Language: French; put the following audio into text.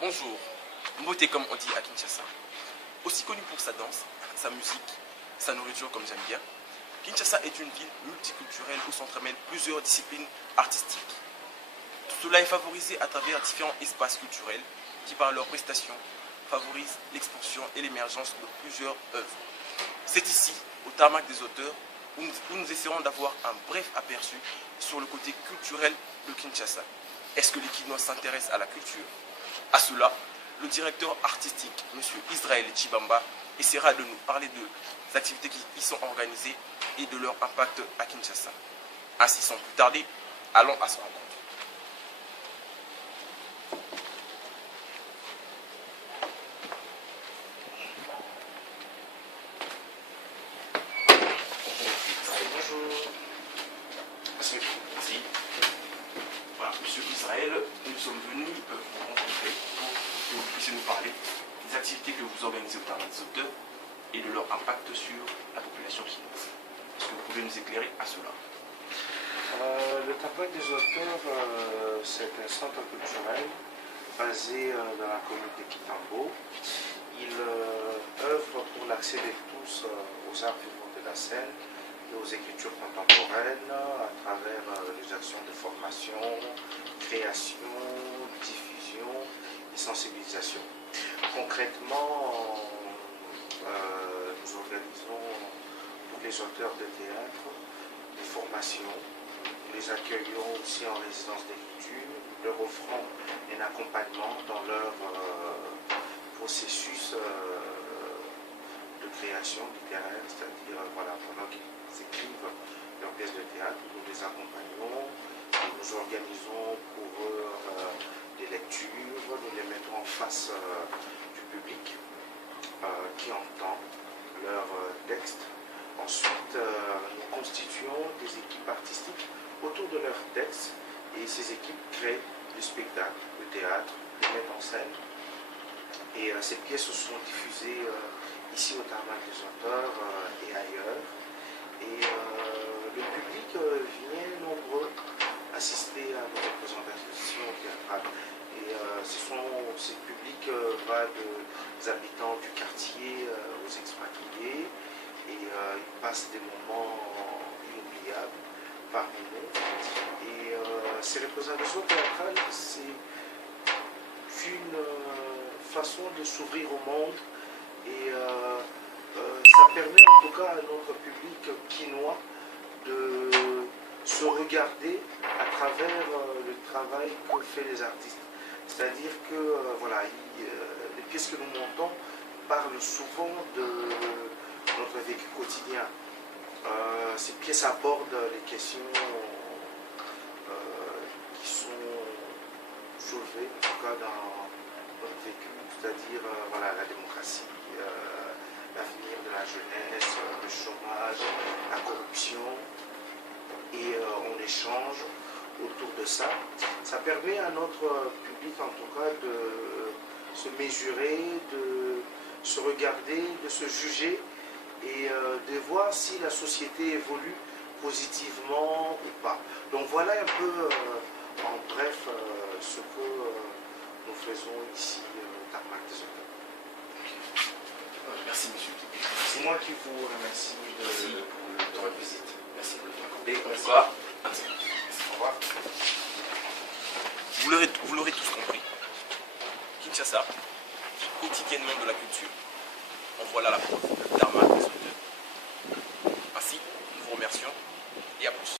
Bonjour, Mbote comme on dit à Kinshasa. Aussi connu pour sa danse, sa musique, sa nourriture comme j'aime bien, Kinshasa est une ville multiculturelle où s'entremêlent plusieurs disciplines artistiques. Tout cela est favorisé à travers différents espaces culturels qui, par leurs prestations, favorisent l'expansion et l'émergence de plusieurs œuvres. C'est ici, au tarmac des auteurs, où nous essaierons d'avoir un bref aperçu sur le côté culturel de Kinshasa. Est-ce que les Kinois s'intéressent à la culture? À cela, le directeur artistique, M. Israël Chibamba, essaiera de nous parler des activités qui y sont organisées et de leur impact à Kinshasa. Ainsi, sans plus tarder, allons à sa rencontre. Monsieur Israël, nous sommes venus vous rencontrer pour que vous puissiez nous parler des activités que vous organisez au tarmac des auteurs et de leur impact sur la population chinoise. Est-ce que vous pouvez nous éclairer à cela? Le tarmac des auteurs, c'est un centre culturel basé dans la commune de Kitambo. Il œuvre pour l'accès de tous aux arts vivants de la scène et aux écritures contemporaines à travers les actions de formation, création, diffusion et sensibilisation. Concrètement, nous organisons pour les auteurs de théâtre des formations. Nous les accueillons aussi en résidence d'écriture, leur offrant un accompagnement dans leur processus de création littéraire, c'est-à-dire pendant qu'ils écrivent leurs pièces de théâtre, nous les accompagnons, nous organisons pour eux des lectures, nous les mettons en face du public qui entend leurs textes. Ensuite, nous constituons des équipes artistiques autour de leurs textes et ces équipes créent du spectacle, du théâtre, des mettent en scène. Et ces pièces sont diffusées ici au tarmac des auteurs et ailleurs. Et le public vient nombreux assister à nos représentations théâtrales. Et ce public va des habitants du quartier aux expatriés et ils passent des moments inoubliables parmi nous. Et ces représentations théâtrales, c'est une façon de s'ouvrir au monde et ça permet en tout cas à notre public quinois de se regarder à travers le travail que font les artistes. C'est-à-dire que les pièces que nous montons parlent souvent de notre vécu quotidien. Ces pièces abordent les questions qui sont soulevées, en tout cas dans notre vécu, c'est-à-dire la démocratie, l'avenir de la jeunesse, le chômage, la corruption, et on échange autour de ça. Ça permet à notre public en tout cas de se mesurer, de se regarder, de se juger et de voir si la société évolue positivement ou pas. Donc voilà un peu en bref ce que nous faisons ici au tarmac des auteurs. Merci monsieur. C'est moi qui vous remercie de votre visite. Merci de votre accompagner. Merci. Au revoir. Au revoir. Vous l'aurez tous compris. Kinshasa, quotidiennement de la culture. En voilà la preuve. Le tarmac des auteurs. Ainsi, nous vous remercions et à plus.